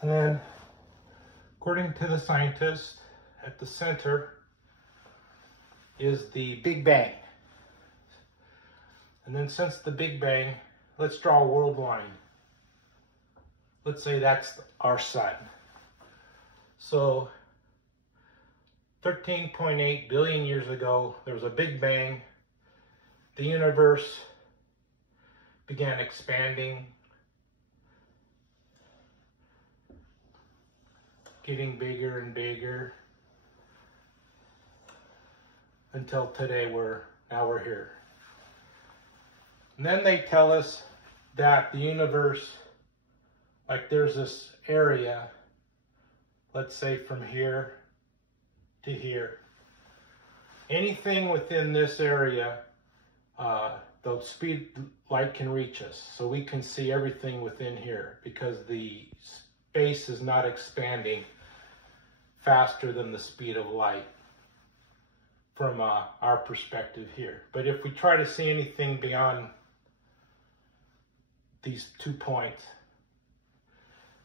And then, according to the scientists, at the center is the Big Bang. And then since the Big Bang, let's draw a world line. Let's say that's our sun. So 13.8 billion years ago, there was a Big Bang. The universe began expanding, getting bigger and bigger, until today we're here. And then they tell us that the universe, like there's this area, let's say from here to here. Anything within this area, the speed light can reach us. So we can see everything within here because the space is not expanding faster than the speed of light from our perspective here. But if we try to see anything beyond these 2 points,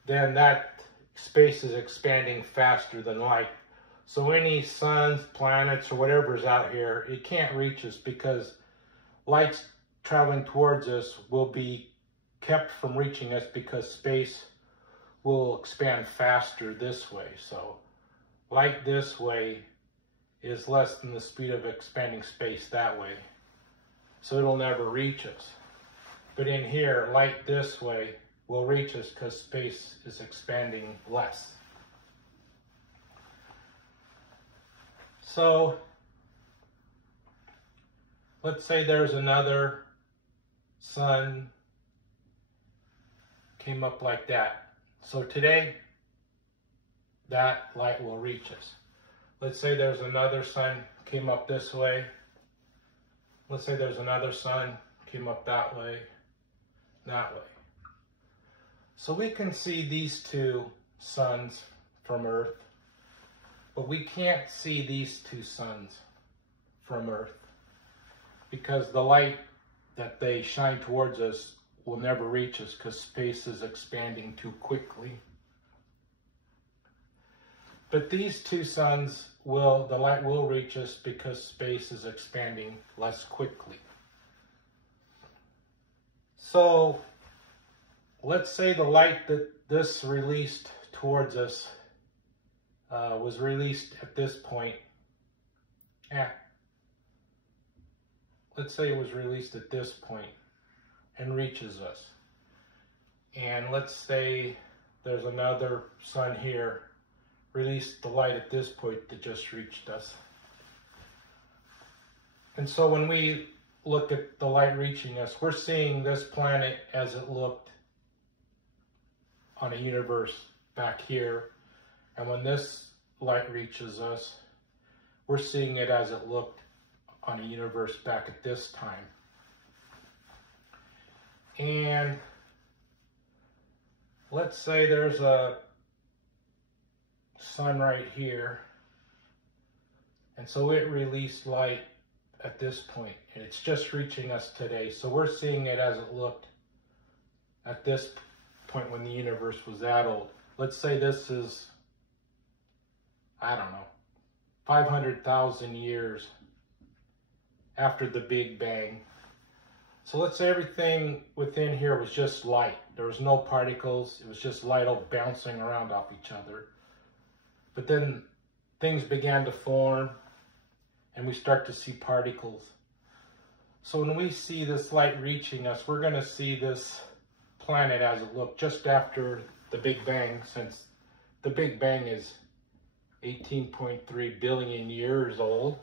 then that space is expanding faster than light. So any suns, planets, or whatever is out here, it can't reach us because light's traveling towards us will be kept from reaching us because space will expand faster this way. So light this way is less than the speed of expanding space that way. So it'll never reach us. But in here, light this way will reach us because space is expanding less. So let's say there's another sun came up like that. So today, that light will reach us. Let's say there's another sun came up this way. Let's say there's another sun came up that way, that way. So we can see these two suns from Earth, but we can't see these two suns from Earth because the light that they shine towards us will never reach us because space is expanding too quickly. But these two suns the light will reach us because space is expanding less quickly. So let's say the light that this released towards us was released at this point. Let's say it was released at this point and reaches us. And let's say there's another sun here, released the light at this point that just reached us. And so when we look at the light reaching us, we're seeing this planet as it looked on a universe back here. And when this light reaches us, we're seeing it as it looked on a universe back at this time. And let's say there's a sun right here. And so it released light at this point, and it's just reaching us today. So we're seeing it as it looked at this point when the universe was that old. Let's say this is, I don't know, 500,000 years after the Big Bang. So let's say everything within here was just light. There was no particles. It was just light all bouncing around off each other. But then things began to form and we start to see particles. So when we see this light reaching us, we're going to see this planet as it looked just after the Big Bang, since the Big Bang is 18.3 billion years old.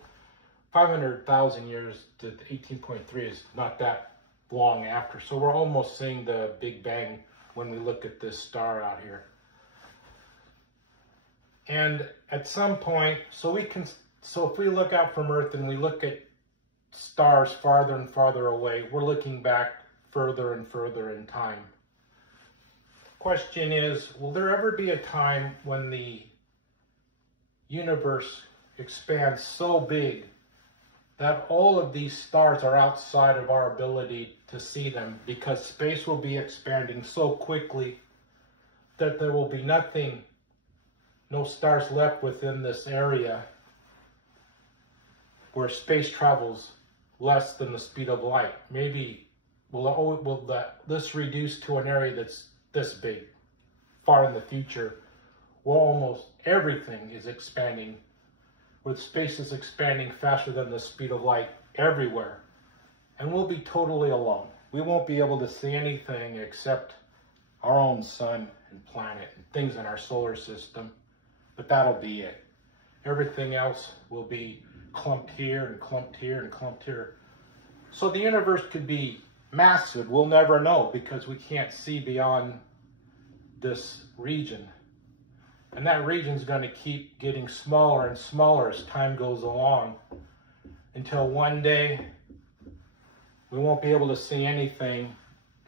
500,000 years to 18.3 is not that long after. So we're almost seeing the Big Bang when we look at this star out here. And at some point, so if we look out from Earth and we look at stars farther and farther away, we're looking back further and further in time. Question is, will there ever be a time when the universe expands so big that all of these stars are outside of our ability to see them because space will be expanding so quickly that there will be nothing, no stars left within this area where space travels less than the speed of light. Maybe will this reduce to an area that's this big, far in the future, where almost everything is expanding, where space is expanding faster than the speed of light everywhere. And we'll be totally alone. We won't be able to see anything except our own sun and planet and things in our solar system, but that'll be it. Everything else will be clumped here and clumped here and clumped here. So the universe could be massive. We'll never know because we can't see beyond this region. And that region's going to keep getting smaller and smaller as time goes along until one day we won't be able to see anything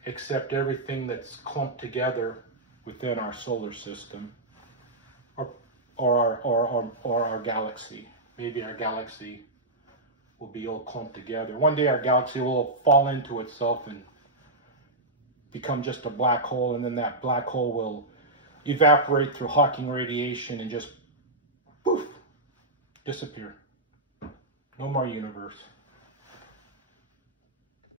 except everything that's clumped together within our solar system or our galaxy. Maybe our galaxy will be all clumped together. One day our galaxy will fall into itself and become just a black hole, and then that black hole will evaporate through Hawking radiation and just poof, disappear. No more universe.